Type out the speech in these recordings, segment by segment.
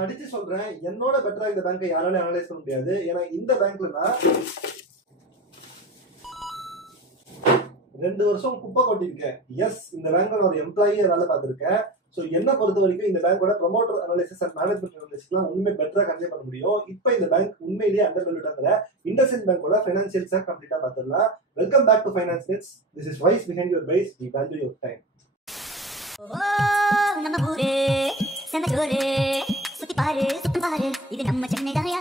நான் அடிச்சு சொல்றேன், என்னோட பெட்டரா இந்த பேங்கை யாராலும் அனலைஸ் பண்ண முடியாது. ஏன்னா இந்த பேங்க்ல நான் 2 வருஷம் குப்பை கொட்டிருக்கேன். எஸ், இந்த பேங்க்ல ஒரு எம்ப்ளாயியா வேலை பார்த்திருக்கேன். சோ என்ன பொறுத்த வரைக்கும் இந்த பேங்கோட ப்ரொமோட்டர் அனாலிசிஸ் அண்ட் மேனேஜ்மெண்ட் அனாலிசிஸ்லாம் உண்மை பெட்டரா கன்வே பண்ண முடியும். இப்போ இந்த பேங்க் உண்மையிலேயே அண்டர் வேல்யூடாங்கிற IndusInd பேங்கோட ஃபைனான்சியல்ஸை கம்ப்ளீட்டா பார்த்துடலாம். Welcome back to Finance Nits. This is wise behind your wise. We value your time. நம்ம ஊரே செமஜோரே சுத்தி பாரு சுத்தி பாரு இது நம்ம சென்னை தாயா.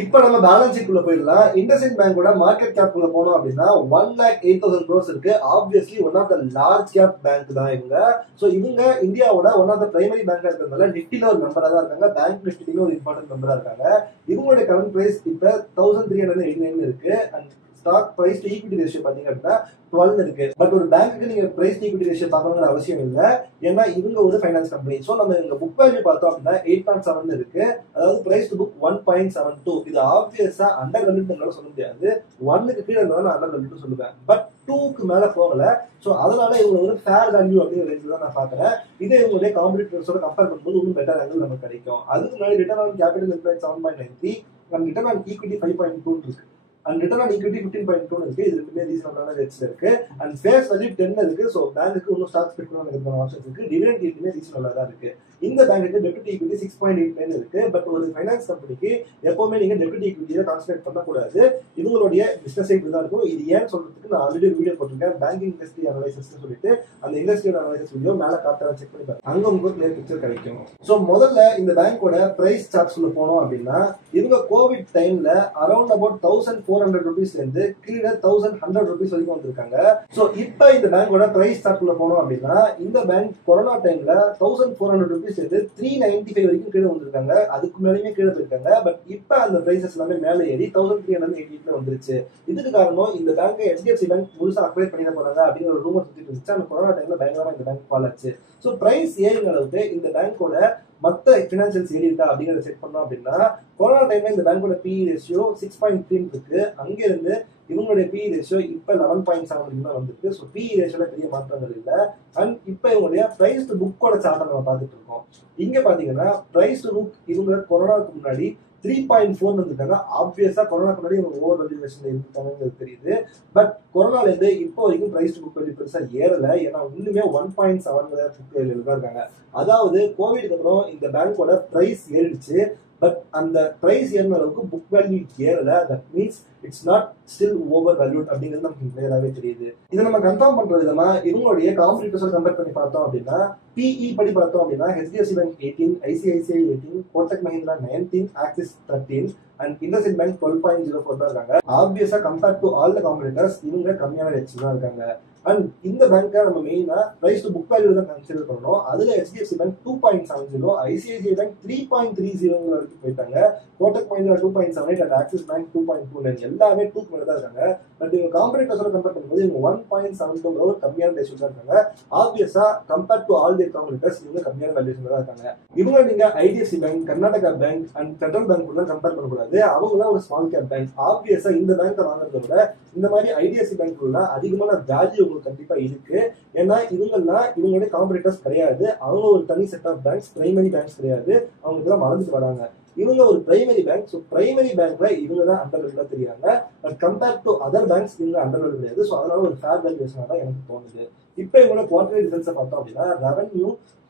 இப்போ நம்ம பேலன்ஸ் ஷீட் குள்ள போயிடலாம். IndusInd பேங்கோட மார்க்கெட் கேப் குள்ள போனோம் அப்படின்னா 1,08,000 crores இருக்கு. Obviously one of the large cap bank தான் இவங்க. சோ இவங்க இந்தியாவோட ஒன் ஆஃப் த பிரைமரி பேங்கா இருக்கிறதுனால நிஃப்டில ஒரு மெம்பரா தான் இருக்காங்க. பேங்க் நிஃப்டில ஒரு இம்பார்ட்டன்ட் மெம்பரா இருக்காங்க. இவங்களுடைய கரண்ட் பிரைஸ் இப்ப 1389 இருக்கு. And stock price to equity ratio பாத்தீங்க அப்படின்னா 12 இருக்கு. பட் ஒரு பேங்க்கு நீங்க பிரைஸ் டு ஈக்விட்டி ரேஷியோ பார்க்கணுங்கிற அவசியம் இல்லை. ஏன்னா இவங்க ஒரு ஃபைனான்ஸ் கம்பெனி. சோ நம்ம இங்க புக் வேல்யூ பார்த்தோம் அப்படின்னா 8.7 இருக்கு. அதாவது பிரைஸ் டு புக் 1.72. இது ஆப்வியஸா அண்டர் வேல்யூ சொல்ல முடியாது. 1க்கு கீழே இருந்தாலும் நான் அண்டர் வேல்யூ சொல்லுவேன். பட் 2க்கு மேல போகல. சோ அதனால இவங்க ஒரு ஃபேர் வேல்யூ அப்படிங்கிற ரேஞ்சில் தான் நான் பாக்குறேன். இதே இவங்களுடைய காம்படிட்டர்ஸோட கம்பேர் பண்ணும்போது இன்னும் பெட்டர் ஆங்கிள் நமக்கு கிடைக்கும். அதுக்கு முன்னாடி return on capital employed 7.93 and return on equity 5.2 இருக்கு. அண்ட் ரிட்டர்ன் ஆன் ஈக்விட்டி 15.2 இருக்கு. இது ரெண்டுமே ரீசனபிளான ரேட்ஸ்ல இருக்கு. அண்ட் ஃபேஸ் வேல்யூ 10 இருக்கு. சோ பேங்க்கு இன்னும் ஸ்டாக் ஸ்பெக்ட் பண்ண ஆப்ஷன்ஸ் இருக்கு. டிவிடெண்ட் ஈல்டுமே ரீசனபிளா தான் இருக்கு. இந்த பேங்க்கு டெப்யூட்டி ஈக்விட்டி 6.89 இருக்கு. பட் ஒரு ஃபைனான்ஸ் கம்பெனிக்கு எப்பவுமே நீங்க டெப்யூட்டி ஈக்விட்டியை கான்சன்ட்ரேட் பண்ணக்கூடாது. இவங்களுடைய பிசினஸ் இப்படி தான் இருக்கும். இது ஏன் சொல்றதுக்கு நான் ஆல்ரெடி வீடியோ போட்டிருக்கேன், பேங்கிங் இண்டஸ்ட்ரி அனலைசிஸ் சொல்லிட்டு. அந்த இண்டஸ்ட்ரியோட அனலைசிஸ் வீடியோ மேல கார்டா செக் பண்ணி பாருங்க. அங்க உங்களுக்கு கிளியர் பிக்சர் கிடைக்கும். சோ முதல்ல இந்த பேங்கோட பிரைஸ் சார்ட்ஸ்ல போனோம் அப்படின்னா இவங்க கோவிட் டைம்ல அரௌண்ட் அபவுட் 1,400 rupees இருந்து கீழே 1,100 rupees வரைக்கும் வந்திருக்காங்க. சோ இப்ப இந்த பேங்கோட பிரைஸ் சார்ட்ல போனோம் அப்படின்னா இந்த பேங்க் கொரோனா டைம்ல 1,400 rupees இருந்து 395 வரைக்கும் கீழே வந்திருக்காங்க. அதுக்கு மேலேயுமே கீழே போயிருக்காங்க. பட் இப்ப அந்த பிரைசஸ் எல்லாமே மேலே ஏறி 1,388 வந்துருச்சு. இதுக்கு காரணம் இந்த பேங்கை HDFC பேங்க் முழுசா அக்வைர் பண்ணிட போறாங்க அப்படிங்கிற ஒரு ரூமர் சுத்திட்டு இருந்துச்சு. அந்த கொரோனா டைம்ல பயங்கரமா இந்த பேங்க் ஃபால் ஆச்சு. சோ பிரைஸ் ஏறின அளவுக்கு இந்த பேங்கோட மத்த பினான்சியல்ஸ் ஏறி இருக்கா அப்படிங்கறத செக் பண்ணோம் அப்படின்னா கொரோனா டைம்ல இந்த பேங்கோட PE ரேஷியோ 6.3 இருக்கு. அங்க இருந்து இவங்களுடைய PE ரேஷியோ இப்ப 11.7 தான் வந்திருக்கு. ஸோ PE ரேஷியோல பெரிய மாற்றங்கள் இல்லை. அண்ட் இப்ப இவங்களுடைய பிரைஸ் டு புக்கோட சார்ட்டை நம்ம பார்த்துட்டு இருக்கோம். இங்க பாத்தீங்கன்னா பிரைஸ் டு புக் இவங்க கொரோனாவுக்கு முன்னாடி 3.4 வந்துட்டாங்க. ஆப்வியஸா கொரோனாக்கு முன்னாடி இவங்க ஓவர் வேல்யூவேஷன்ல இருக்காங்கிறது தெரியுது. பட் கொரோனால இருந்து இப்போ வரைக்கும் பிரைஸ் டு புக் வேல்யூ பெருசா ஏறல. ஏன்னா இன்னுமே 1.7 புக் வேல்யூ தான் இருக்காங்க. அதாவது கோவிட்க்கு அப்புறம் இந்த பேங்கோட பிரைஸ் ஏறிடுச்சு. பட் அந்த பிரைஸ் ஏறின அளவுக்கு புக் வேல்யூ ஏறல. That means it's not still overvalued அப்படிங்கிறது நமக்கு கிளியராகவே தெரியுது. இதை நம்ம கன்ஃபார்ம் பண்ற விதமா இவங்களுடைய காம்படிட்டர்ஸோட கம்பேர் பண்ணி பார்த்தோம் அப்படின்னா PE படி பார்த்தோம் அப்படின்னா HDFC bank 18, ICICI 18, Kotak Mahindra 19, Axis 13 and IndusInd bank 12.04 தான் இருக்காங்க. ஆப்வியஸா compare to all the competitors இவங்க கம்மியான ரேட்ஸ் தான் இருக்காங்க. அண்ட் இந்த பேங்கை நம்ம மெயினா பிரைஸ் டு புக் வேல்யூ தான் கன்சிடர் பண்ணணும். அதுல HDFC பேங்க் 2.70, ICICI பேங்க் 3.30 வரைக்கும் போயிட்டாங்க. Kotak Mahindra 2.78 and axis bank 2.29 எல்லாமே 2 மேல தான் இருக்காங்க. பட் இவங்க காம்படிட்டர்ஸோட கம்பேர் பண்ணும்போது இவங்க 1.72 ஒரு கம்மியான ரேஷியோ தான் இருக்காங்க. ஆப்வியஸா compare to all the competitors இவங்க கம்மியான வேல்யூஷன் தான் இருக்காங்க. இவங்க நீங்க IDFC bank, Karnataka bank and central bank கூட கம்பேர் பண்ணக்கூடாது. அவங்க தான் ஒரு ஸ்மால் கேப் பேங்க். ஆப்வியஸா இந்த பேங்கை வாங்குறத விட இந்த மாதிரி IDFC பேங்க்ல அதிகமான வேல்யூ உங்களுக்கு கண்டிப்பா இருக்கு. ஏன்னா இவங்களுடைய காம்படிட்டர்ஸ் கிடையாது. அவங்க ஒரு தனி set of banks, primary banks கிடையாது. அவங்க இதெல்லாம் மறந்துட்டு வராங்க. இவங்க ஒரு பிரைமரி பேங்க். ஸோ பிரைமரி பேங்க்ல இவங்க தான் அண்டர் வேல்யூ தெரியாங்க. But compare to other banks இவங்க அண்டர் வேல்யூ கிடையாது. ஸோ அதனால ஒரு ஃபேர் வேல்யூஷனா தான் எனக்கு தோணுது. இப்போ இவங்களோட குவார்டர்லி ரிசல்ட்ஸை பார்த்தோம் அப்படின்னா ரெவன்யூ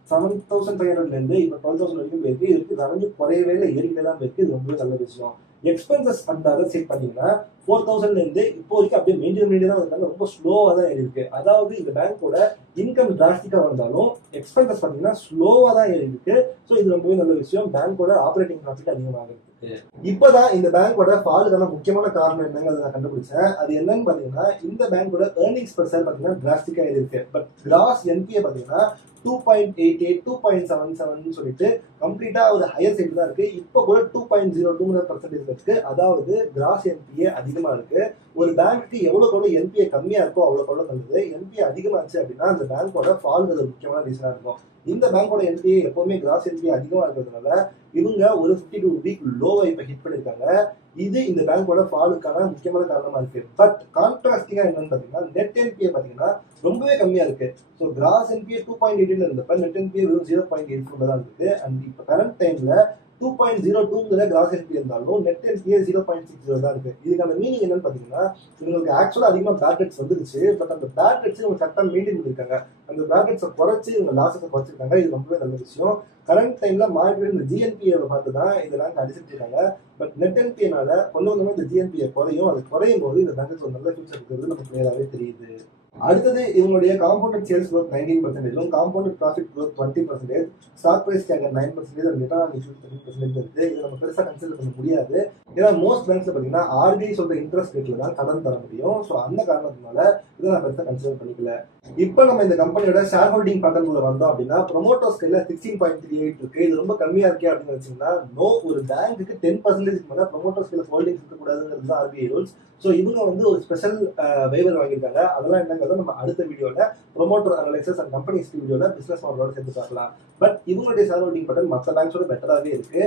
7,500 இருந்து இப்போ 12,000 வரைக்கும் போயிருக்கு. இதுக்கு ரெவன்யூ குறையவே இல்லை, ஏறிக்கிட்டே தான் போயிருக்கு. இது ரொம்ப நல்ல விஷயம். எக்ஸ்பென்சஸ் அந்த அதை செக் பண்ணீங்கன்னா 4,000 இருந்து இப்போ வரைக்கும் அப்படியே மெயின்டைன் தான் இருக்காங்க. ரொம்ப ஸ்லோவா தான் இருக்கு. அதாவது இந்த பேங்கோட இன்கம் டிராஸ்டிக்கா வந்தாலும் எக்ஸ்பென்சஸ் பாத்தீங்கன்னா ஸ்லோவா தான் இருக்கு. ஸோ இது ரொம்பவே நல்ல விஷயம். பேங்கோட ஆபரேட்டிங் ப்ராஃபிட் அதிகமாகிருக்கு. இப்பதான் இந்த பேங்கோட ஃபாலுக்கான முக்கியமான காரணம் என்னங்க நான் கண்டுபிடிச்சேன். அது என்னன்னு பாத்தீங்கன்னா இந்த பேங்கோட ஏர்னிங்ஸ் பெர் ஷேர் பாத்தீங்கன்னா டிராஸ்டிக்கா இருக்கு. பட் கிராஸ் NPA பாத்தீங்கன்னா 2.88, 2.77 சொல்லிட்டு கம்ப்ளீட்டா ஒரு ஹையர் சைடு தான் இருக்கு. இப்போ கூட 2.02% இருக்கு. அதாவது கிராஸ் என்பிஏ அதிகமா இருக்கு. ஒரு பேங்க்கு எவ்வளவு என்பிஏ கம்மியா இருக்கோ அவ்வளவு நல்லது. என்பிஏ அதிகமாச்சு அப்படின்னா அந்த பேங்கோட ஃபால்ங்கிறது முக்கியமான ரீசனா இருக்கும். இந்த பேங்கோட என்பிஏ எப்பவுமே கிராஸ் என்பிஏ அதிகமா இருக்கிறதுனால இவங்க ஒரு 52 வீக் லோவை இப்ப ஹிட் பண்ணிருக்காங்க. இது இந்த பேங்கோட ஃபாலுக்கான முக்கியமான காரணமா இருக்கு. பட் கான்ட்ராஸ்டிங்கா என்னன்னு பாத்தீங்கன்னா நெட் என்பிஏ பாத்தீங்கன்னா ரொம்பவே கம்மியா இருக்கு. ஸோ கிராஸ் என்பிஏ 2.18 இருந்தப்ப நெட் என்பிஏ வெறும் 0.84 தான் இருக்கு. அண்ட் இப்ப கரண்ட் டைம்ல 2.02ங்கிற கிராஸ் என்பிஏ இருந்தாலும் நெட் என்பிஏ 0.60 தான் இருக்கு. இதுக்கான மீனிங் என்னன்னு பாத்தீங்கன்னா இவங்களுக்கு ஆக்சுவலா அதிகமா பேட் டெட்ஸ் வந்துருச்சு. பட் அந்த பேட் டெட்ஸ் இவங்க கரெக்டா மெயின்டைன் பண்ணிருக்காங்க. அந்த பேட் டெட்ஸை குறைச்சு இவங்க லாஸஸை குறைச்சிருக்காங்க. இது ரொம்பவே நல்ல விஷயம். கரண்ட் டைம்ல மார்க்கெட் இந்த ஜிஎன்பிஏ பார்த்து தான் இந்த பேங்க் அடிச்சுட்டு இருக்காங்க. பட் நெட் என்பிஏனால கொஞ்சம் கொஞ்சமா இந்த ஜிஎன்பிஏ குறையும். அது குறையும் போது இந்த பேங்க்கு ஒரு நல்ல ஃபியூச்சர் இருக்கிறது நமக்கு கிளியராகவே தெரியுது. அடுத்தது இவங்களுடைய compounded sales growth 19%, compounded profit growth 20%, stock price CAGR 9%, and return on equity 13% இருக்கு. இதை நம்ம பெருசா கன்சிடர் பண்ண முடியாது. ஏன்னா மோஸ்ட் பேங்க்ஸ்ல பாத்தீங்கன்னா ஆர்பிஐ சொல்ற இன்ட்ரெஸ்ட் ரேட்ல தான் கடன் தர முடியும். ஸோ அந்த காரணத்தினால இதை நான் பெருசா கன்சிடர் பண்ணிக்கல. இப்போ நம்ம இந்த கம்பெனியோட ஷேர் ஹோல்டிங் பேட்டர்னுக்குள்ள வந்தோம் அப்படின்னா ப்ரொமோட்டர்ஸ் கையில 16.38 இருக்கு. இது ரொம்ப கம்மியா இருக்கே அப்படின்னு வச்சீங்கன்னா நோ, ஒரு பேங்க்குக்கு 10% மேல ப்ரொமோட்டர்ஸ் கையில ஹோல்டிங் இருக்கக்கூடாதுங்கிறது தான் ஆர்பிஐ ரூல்ஸ். ஸோ இவங்க வந்து ஒரு ஸ்பெஷல் வேவர் வாங்கியிருக்காங்க. அதெல்லாம் என்னங்கிறத நம்ம அடுத்த வீடியோல promoter analysis and company history வீடியோல பிசினஸ் மாடலோட சேர்த்து பார்க்கலாம். பட் இவங்களுடைய ஷேர் ஹோல்டிங் பேட்டர்ன் மற்ற பேங்க்ஸோட பெட்டராகவே இருக்கு.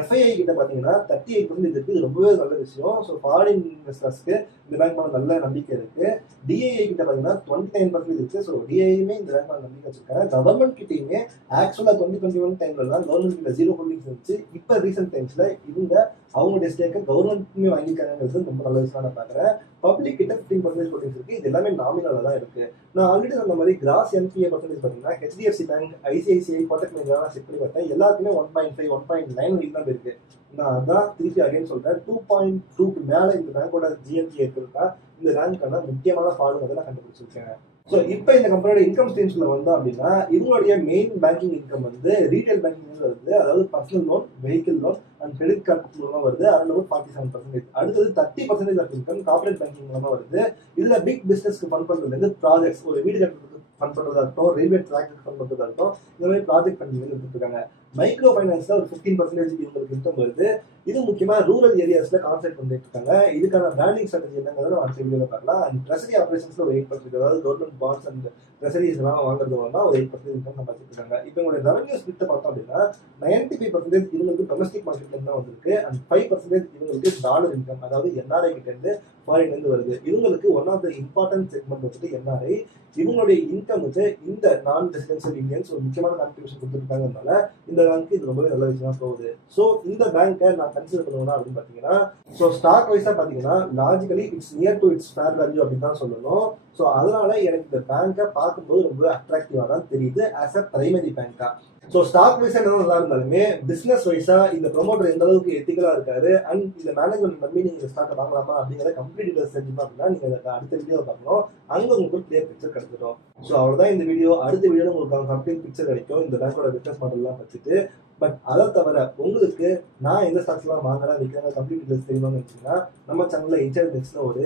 எஃப்ஐஐ கிட்ட பாத்தீங்கன்னா 38% இருக்கு. இது ரொம்பவே நல்ல விஷயம். ஸோ ஃபாரின் இன்வெஸ்டர்ஸ்க்கு இந்த பேங்க் மேல நல்ல நம்பிக்கை இருக்கு. டிஐஐ கிட்ட பாத்தீங்கன்னா 29% இருக்கு. ஸோ டிஐயுமே இந்த பேங்க் மேல நம்பிக்கை வச்சிருக்காங்க. கவர்மெண்ட் கிட்டயுமே ஆக்சுவலா 2021 டைம்ல தான் கவர்மெண்ட் கிட்ட 0 ஹோல்டிங்ஸ் இருந்துச்சு. இப்ப ரீசென்ட் டைம்ஸ்ல இவங்க அவங்களுடைய ஸ்டேக்கை கவர்மெண்ட்டுமே வாங்கியிருக்காங்கிறது ரொம்ப நல்ல விஷயம் நான் பாக்குறேன். பப்ளிக் கிட்ட 15% ஹோல்டிங்ஸ் இருக்கு. இது எல்லாமே நாமினலா தான் இருக்கு. நான் ஆல்ரெடி சொன்ன மாதிரி கிராஸ் என்பிஏ பர்சன்டேஜ் பாத்தீங்கன்னா HDFC bank, ICICI, Kotak Mahindra check பண்ணி பார்த்தேன். எல்லாத்துக்குமே 1.5, 1.9 வரைக்கும் தான் இருக்கு. நான் அதான் திருப்பி அகைன் சொல்றேன். 2.2க்கு மேல இந்த பேங்கோட ஜிஎன்பிஏ இருக்கிறதா இந்த பேங்க்கான முக்கியமான ஃபாலுங்கிறத நான் கண்டுபிடிச்சிருக்கேன். ஸோ இப்போ இந்த கம்பெனியோட இன்கம் ஸ்ட்ரீம்ஸ்ல வந்தோம் அப்படின்னா இவங்களுடைய மெயின் பேங்கிங் இன்கம் வந்து ரீட்டைல் பேங்கிங் வருது. அதாவது personal loan, vehicle loan and credit card மூலமா வருது. அதில் 47%. அடுத்தது 30% ஆஃப் இன்கம் கார்பரேட் பேங்கிங் மூலமா வருது. இதுல பிக் பிசினஸ்க்கு ஃபண்ட் பண்றது வந்து ப்ராஜெக்ட்ஸ், ஒரு வீடு கட்டுறதுக்கு ஃபண்ட் பண்றதா இருக்கட்டும், ரயில்வே ட்ராக்கு ஃபண்ட் பண்றதா இருக்கட்டும், இந்த மாதிரி ப்ராஜெக்ட் பண்ணி எடுத்துட்டு இருக்காங்க. மைக்ரோ ஃபைனான்ஸ்ல ஒரு 15% இவங்களுக்கு இன்கம் வருது. இது முக்கியமா ரூரல் ஏரியாஸ்ல கான்சென்ட்ரேட் பண்ணிட்டு இருக்காங்க. இதுக்கான பிராண்டிங் ஸ்ட்ராட்டஜி என்னங்கிறத அடுத்த வீடியோல பார்க்கலாம். அண்ட் ட்ரெஸரி ஆபரேஷன்ஸ்ல ஒரு 8%, அதாவது கவர்மெண்ட் பாண்ட்ஸ் அண்ட் ட்ரெஸரிஸ் எல்லாம் வாங்குறது மூலமா ஒரு 8% இன்கம் சம்பாதிச்சிட்டு இருக்காங்க. இப்போ உங்களுடைய ரெவன்யூ ஸ்பிரிட் பார்த்தோம் அப்படின்னா 95% இவங்களுக்கு டொமஸ்டிக் மார்க்கெட்ல இருந்து தான் வந்திருக்கு. அண்ட் 5% இவங்களுக்கு டாலர் இன்கம், அதாவது என்ஆர்ஐ கிட்ட இருந்து ஃபாரின்ல இருந்து வருது. இவங்களுக்கு one of the important segment வந்துட்டு என்ஆர்ஐ. இவங்களுடைய இன்கம் வந்து இந்த நான் ரெசிடென்சியல் இந்தியன்ஸ் ஒரு முக்கியமான கான்ட்ரிபியூஷன் கொடுத்துருக்காங்கனால இந்த பேங்க் இது ரொம்பவே நல்ல விஷயமா போகுது. ஸோ இந்த பேங்கை நான் கன்சிடர் பண்ணுவேன்னா அப்படின்னு பாத்தீங்கன்னா ஸோ ஸ்டாக் வைஸா பாத்தீங்கன்னா logically it's near to its fair value அப்படின்னு தான் சொல்லணும். ஸோ அதனால எனக்கு இந்த பேங்கை பார்க்கும்போது ரொம்ப அட்ராக்டிவா தான் தெரியுது ஆஸ் அ பிரைமரி பேங்கா. ஸோ ஸ்டாக் வைஸா என்ன நல்லா இருந்தாலுமே பிசினஸ் வைஸா இந்த ப்ரொமோட்டர் எந்த அளவுக்கு எத்திக்கலா இருக்காரு அண்ட் இந்த மேனேஜ்மெண்ட் நம்பி நீங்க ஸ்டாக்கை வாங்கலாமா அப்படிங்கிற கம்ப்ளீட் டீடைல்ஸ் தெரிஞ்சுப்பா அப்படின்னா நீங்க அடுத்த வீடியோ பார்க்கணும். அங்க உங்களுக்கு கிளியர் பிக்சர் கிடைச்சிடும். ஸோ அவ்வளவுதான் இந்த வீடியோ. அடுத்த வீடியோ உங்களுக்கு கம்ப்ளீட் பிக்சர் கிடைக்கும் இந்த பேங்கோட பிசினஸ் மாடல் எல்லாம் வச்சுட்டு. பட் அதை தவிர உங்களுக்கு நான் எந்த ஸ்டாக்ஸ் எல்லாம் வாங்குறேன் விற்கிறாங்க கம்ப்ளீட் டீடைல்ஸ் தெரியுமான்னு வச்சுன்னா நம்ம சேனல்ல இன்சைட் நெக்ஸ்ட்ல ஒரு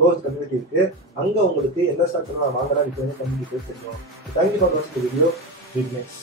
க்ளோஸ் கம்யூனிட்டி இருக்கு. அங்க உங்களுக்கு எந்த ஸ்டாக்ஸ் எல்லாம் வாங்குறேன் விற்கிறாங்க கம்ப்ளீட் டீடைல்ஸ் தெரியும். தேங்க்யூ ஃபார் வாட்சிங் தி வீடியோ. Good night.